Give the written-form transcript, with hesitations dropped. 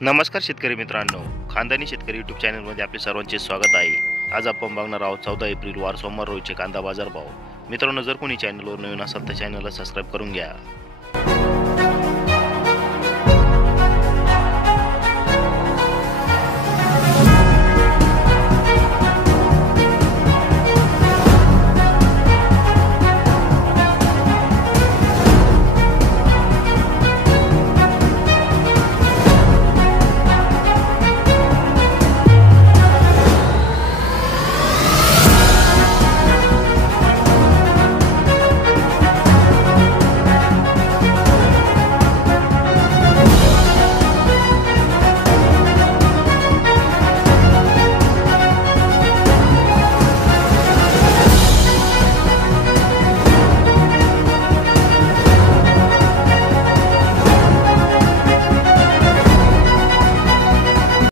नमस्कार शेतकरी मित्रांनो, खानदानी शेतकरी यूट्यूब चॅनलमध्ये आपले सर्वांचे स्वागत आहे. आज आपण बघणार आहोत 14 एप्रिल वार सोमवार रोजचे कांदा बाजार भाव. मित्रांनो, जर कोणी चॅनलवर नवीन असाल तर चॅनलला सबस्क्राईब करून घ्या.